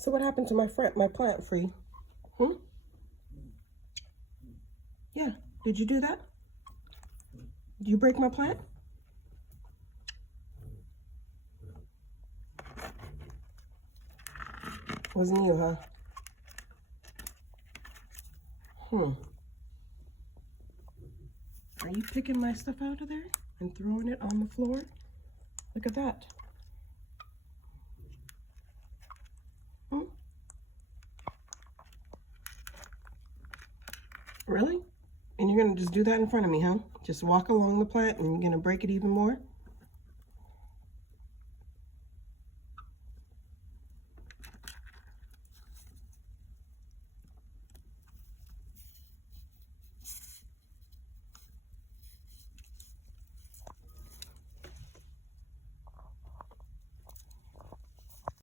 So what happened to my plant, Free? Hmm? Yeah, did you do that? Did you break my plant? Wasn't you, huh? Are you picking my stuff out of there and throwing it on the floor? Look at that. Hmm? Really? And you're gonna just do that in front of me, huh? Just walk along the plant and you're gonna break it even more?